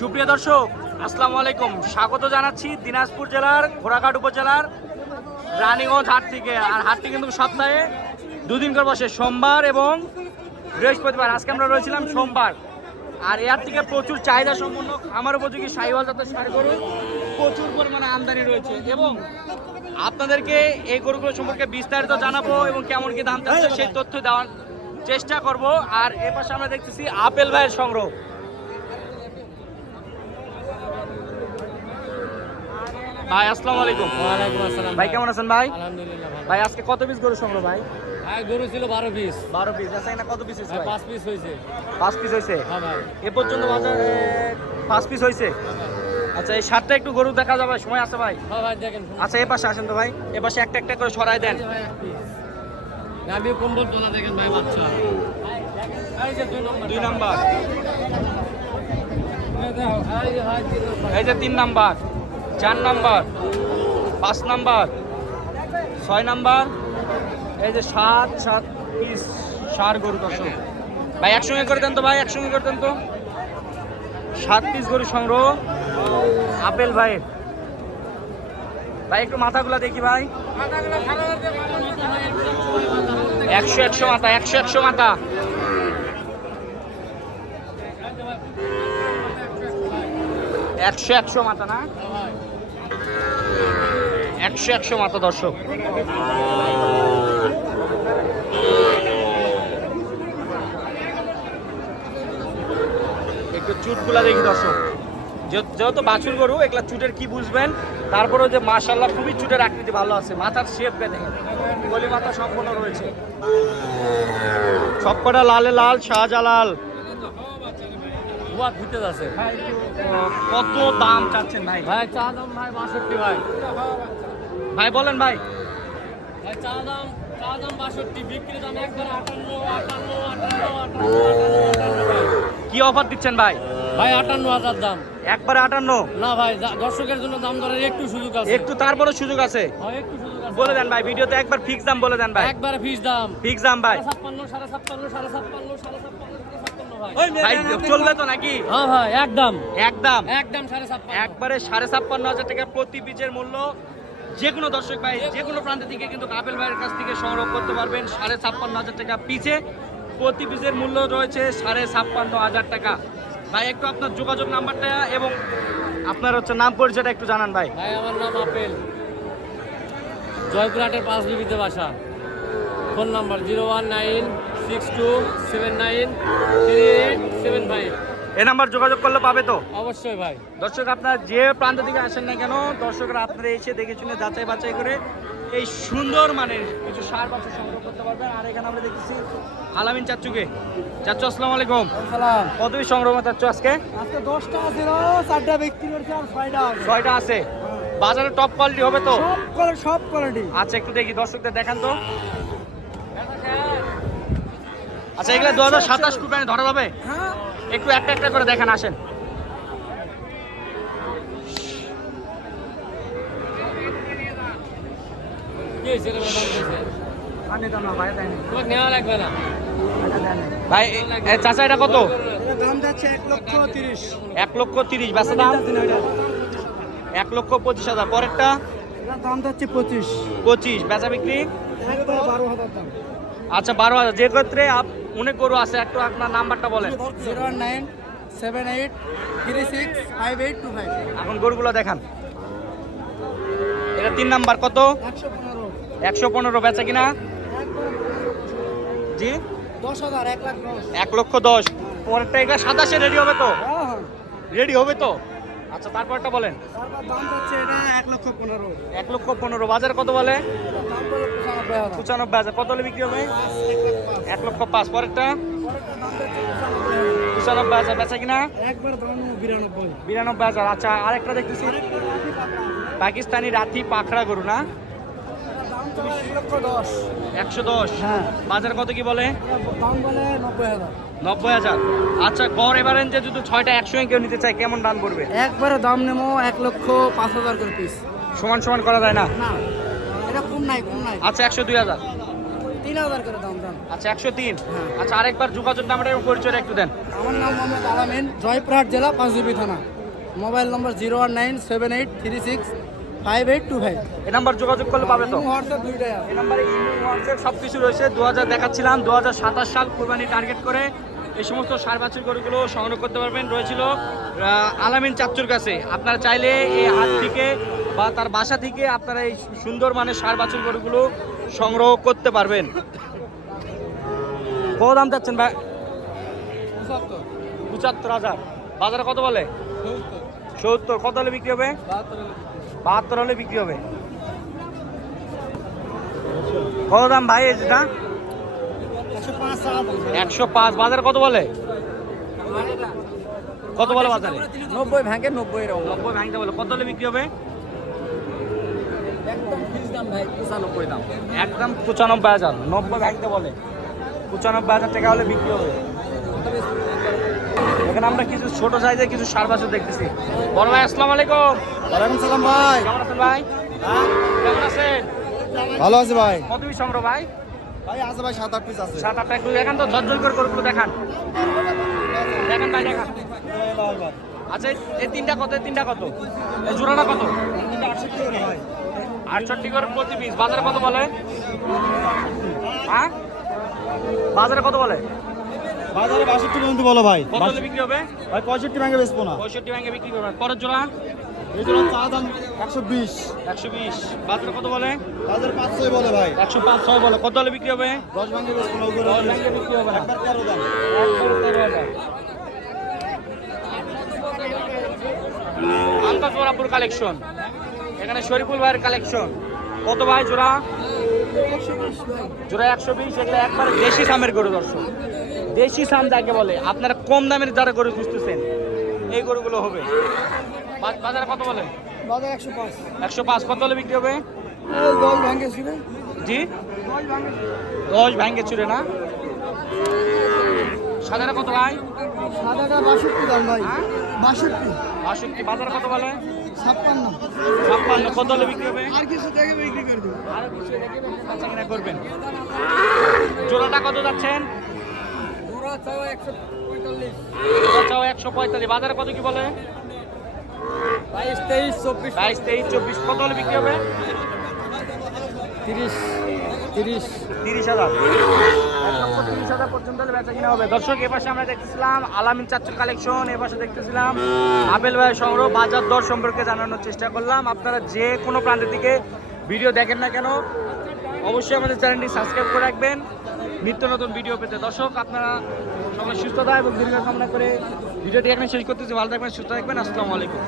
সুপ্রিয় দর্শক আসসালামু আলাইকুম, স্বাগত জানাচ্ছি দিনাজপুর জেলার ঘোড়াঘাট উপজেলার রানীগঞ্জ হাট থেকে। আর হাটটি কিন্তু সপ্তাহে দুদিন করে বসে, সোমবার এবং বৃহস্পতিবার। আজকে আমরা রয়েছিলাম সোমবার। আর এর থেকে প্রচুর চাহিদা সম্পন্ন খামার উপযোগী শাহিওয়াল জাতের ষাঁড় গরু প্রচুর পরিমাণে আমদানি রয়েছে এবং আপনাদেরকে এই গরুগুলো সম্পর্কে বিস্তারিত জানাবো এবং কেমন কি দাম চাচ্ছে সেই তথ্য দেওয়ার চেষ্টা করব। আর এ পাশে আমরা দেখতেছি আপেল ভাইয়ের সংগ্রহ। ভাই আসসালামু আলাইকুম। ওয়ালাইকুম আসসালাম। ভাই কেমন আছেন ভাই? আলহামদুলিল্লাহ ভালো। ভাই আজকে কত পিস গরু সংগ্রহ ভাই? ভাই গরু ছিল 12 পিস। 12 পিস আছে না? কত পিস হয়েছে ভাই ভাই? 5 পিস হয়েছে। 5 পিস হয়েছে। হ্যাঁ ভাই। এ পর্যন্ত বাজারে 5 পিস হয়েছে। আচ্ছা এই সাতটা একটু গরু দেখা যাবে, সময় আছে ভাই? হ্যাঁ ভাই দেখেন। আচ্ছা এই পাশে আসেন তো ভাই, এ পাশে একটা একটা করে সরাই দেন। গাবি কম্বল তোলা দেখেন ভাই বাচ্চা। এই যে 2 নাম্বার, এই যে 3 নাম্বার, 4 নাম্বার, 5 নাম্বার, 6 নাম্বার, এই যে 7 পিস ষাঁড় গরু দর্শক। ভাই একসঙ্গে করে দেন তো ভাই, একসঙ্গে করে দেন তো। 7 পিস গরু সংগ্রহ আপেল ভাইয়ের। ভাই একটু মাথাগুলা দেখি ভাই। 100 মাথা, 100 মাথা। 100 মাথা না? 100 মাথা দর্শক। একটু চুটগুলা দেখি দর্শক। যেহেতু বাছুর গরু, এগুলা চুটের কি বুঝবেন। তারপরেও যে মাশাআল্লাহ খুবই চুটের আকৃতি ভালো আছে। মাথার শেপ দেখেন, গলি মাথা সম্পূর্ণ রয়েছে। সবকটা লালে লাল, শাহজালাল। বুয়া ঘুরতে যাচ্ছে। কত দাম চাচ্ছেন ভাই? ভাই চা দাম ভাই 62 ভাই। ভাই বলেন ভাই। ভাই চা দাম 62, বিক্রি দাম একবারে 58 ভাই। কি অফার দিচ্ছেন ভাই? ভাই 58,000 দাম। একবারে 58? না ভাই, দর্শকের জন্য দাম দরের একটু সুযোগ আছে। একটু তারপরে সুযোগ আছে? হ্যাঁ একটু সুযোগ আছে। বলে দেন ভাই, ভিডিওতে একবার ফিক্স দাম বলে দেন ভাই। একবারে ফিস দাম। ফিক্স দাম ভাই। 56, 57, 57 ভাই। ভাই চলবে তো নাকি? হ্যাঁ ভাই একদম একদম 57,500। একবারে 56,500 টাকা প্রতি পিচের মূল্য। যে কোনো দর্শক ভাই যে কোনো প্রান্ত থেকে কিন্তু আপেল ভাইয়ের কাছ থেকে সংগ্রহ করতে পারবেন। 56,500 টাকা পিচে প্রতি পিচের মূল্য রয়েছে 56,500 টাকা। ভাই একটু আপনার যোগাযোগ নাম্বারটা এবং আপনার হচ্ছে নাম পরিচয়টা একটু জানান ভাই। ভাই আমার নাম আপেল, জয়পুরহাটের 5 বিবিতে বাসা। Phone number 01962793875। এই নাম্বার যোগাযোগ করলে পাবে তো? অবশ্যই ভাই। দর্শক আপনারা যে প্রান্ত থেকে আসেন না কেন, দর্শকরা আপনারা এসে দেখে শুনে যাচাই বাছাই করে এই সুন্দর মানের কিছু ষাঁড় বাছুর সংগ্রহ করতে পারবেন। আর এখানে আমরা দেখতেছি আলামিন চাচ্চুকে। চাচ্চু আসসালামু আলাইকুম। সালাম। কত পিস সংগ্রহ চাচ্চু আজকে? আজকে 10টা আছে, 4টা বিক্রি করছি আর 6টা আছে। 6টা আছে। বাজারে টপ কোয়ালিটি হবে তো? সব কোয়ালিটি। আচ্ছা একটু দেখি, দর্শকদের দেখান তো। আচ্ছা এগুলা 2027 কুরবানি ধরা যাবে? হ্যাঁ একটু একটা একটা করে দেখান, আসেন। কি হয়েছে রে ম্যাডাম? তোমাকে নেওয়া লাগবে না। ভাই চাচা এটা কত? দাম যাচ্ছে 1,30,000। 1,30,000 বেচা দাম? 1,25,000। পরেরটা দাম যাচ্ছে 25। 25 বেচা বিক্রি? 12,000 দাম। আচ্ছা 12,000। যে ক্ষেত্রে অনেক গরু আছে, একটু আপনার নাম্বারটা বলেন। 01978365825। এখন গরুগুলো দেখান। এটা 3 নাম্বার, কত? 115। 115 বেচা কিনা? জি 10,000, 1,10,000। 1,10,000। পরেরটা এটা 27-এ রেডি হবে তো? হ্যাঁ হ্যাঁ। রেডি হবে তো? আচ্ছা তারপরটা বলেন। তারপর দাম যাচ্ছে এটা 1,15,000। 1,15,000। বাজারে কত বলে? দাম বলে 95,000। 95,000। কত হলে বিক্রি হবে? 1,05,000। পরেরটা পরেরটা দাম যাচ্ছে 95,000 বেচা কিনা? একবার দাম 92। 92,000। আচ্ছা আরেকটা দেখতেছি পাকিস্তানি রাথি পাখড়া গরু না? দাম তো 1,10,000। 110। হ্যাঁ। বাজার কত কি বলে? দাম বলে 90,000। 90,000। আচ্ছা গড় এবারেন যে যদি 6টা একসঙ্গে কেউ নিতে চায় কেমন দাম পড়বে? একবারে দাম নেবো 1,05,000 করে পিস। সমান সমান করা যায় না? না এটা কম নাই। আচ্ছা 102,000। 3000 করে দাম দাম। আচ্ছা 103। আচ্ছা আরেকবার যোগাযোগ নাম্বার এবং পরিচয় একটু দেন। আমার নাম মোহাম্মদ আলামিন, জয়পুরহাট জেলা পাঁচবিবি থানা। মোবাইল নম্বর 01978365825। এই নাম্বার যোগাযোগ করলে পাবে তো? হোয়াটসঅ্যাপ দুইটাই আছে। এই নাম্বারে ইমেল হোয়াটসঅ্যাপ সব কিছু রয়েছে। 2000 দেখাচ্ছিলাম, 2027 সাল কোরবানি টার্গেট করে এই সমস্ত সার বাছুর গরুগুলো সংগ্রহ করতে পারবেন। রয়েছিল আলামিন চাচ্চুর কাছে। আপনারা চাইলে এই হাট থেকে বা তার বাসা থেকে আপনারা এই সুন্দর মানের সার বাছুর গরুগুলো সংগ্রহ করতে পারবেন। কত দাম চাচ্ছেন ভাই? 75,000। বাজারে কত বলে? 70। কত হলে বিক্রি হবে? 72 হলে বিক্রি হবে। কত দাম ভাই এটা? 105। বাজারে কত বলে? কত বলে বাজারে? 90 ভাঙে 90 এরকম। 90 ভাঙতে বলে। কত হলে বিক্রি হবে? একদম ফিক্স দাম ভাই 95 দাম। একদম 95,000। 90 ভাঙতে বলে। 95,000 টাকা হলে বিক্রি হবে। এখানে আমরা কিছু ছোট সাইজের কিছু সার বাছুর দেখতেছি। বড় ভাই আসসালামু আলাইকুম। ওয়ালাইকুম সালাম ভাই। কেমন আছেন ভাই? কেমন আছেন? ভালো আছে ভাই। কত পিস সংগ্রহ ভাই? ভাই আছে ভাই 7-8 পিস আছে। 7-8 একটু দেখান তো, ঝরঝর করে গরুগুলো দেখান। দেখান ভাই দেখান। আচ্ছা এই তিনটা কত? এই তিনটা কত? এই জোড়াটা কত? 68 করে প্রতি পিস। বাজারে কত বলে? হ্যাঁ বাজারে কত বলে? বাজারে 62 পর্যন্ত বলো ভাই। কত হলে বিক্রি হবে? ভাই 65 ভাঙে বেচবো না। 65 ভাঙে বিক্রি করবেন। পরের জোড়া এই জন্য চা দাম 120। 120। বাজারে কত বলে? বাজারে 500 বলে ভাই। 105-6 বলে। কত হলে বিক্রি হবে? 10 ভাঙে বেচবো না। 10 ভাঙে বিক্রি হবে না। একবার 13 দাম। একবারে 13,000। আলতাফ জোড়াপুর কালেকশন। এখানে শরীফুল ভাইয়ের কালেকশন। কত ভাই জোড়া? জোড়া 120। এগুলো একবারে দেশি সামের গরু দর্শক। দেশি সাম যাকে বলে। আপনারা কম দামের যারা গরু খুঁজতেছেন এই গরুগুলো হবে। বাজারে কত বলে? বাজারে 105। 105। কত হলে বিক্রি হবে? 10 ভাঙে ছিল। জি 10 ভাঙে চুরে না। সাদারে কত ভাই? সাদাটা 62 দাম ভাই। 62। 62। বাজারে কত বলে? 56। 56। কত হলে বিক্রি হবে? আর কিছু দেখে বিক্রি করে দেব। আর কিছু দেখে বেচা কিনা করবেন। জোড়াটা কত যাচ্ছেন? জোড়া চাও 145। জোড়া চাও 145। বাজারে কত কি বলে? 22, 23, 24, 22, 23, 24। কত হলে বিক্রি হবে? 30। 30,000। 1,30,000 পর্যন্ত হলে বেচা কিনা হবে। দর্শক এপাশে আমরা দেখতেছিলাম আলামিন চাচ্চুর কালেকশন, এপাশে দেখতেছিলাম আবেল ভাই সংগ্রহ। বাজার দর সম্পর্কে জানানোর চেষ্টা করলাম। আপনারা যে কোনো প্রান্ত থেকে ভিডিও দেখেন না কেন অবশ্যই আমাদের চ্যানেলটি সাবস্ক্রাইব করে রাখবেন নিত্য নতুন ভিডিও পেতে। দর্শক আপনারা সবাই সুস্থতা এবং দীর্ঘ কামনা করে ভিডিওটি এখানে শেষ করতেছি। ভালো থাকবেন, সুস্থ থাকবেন। আসসালামু আলাইকুম।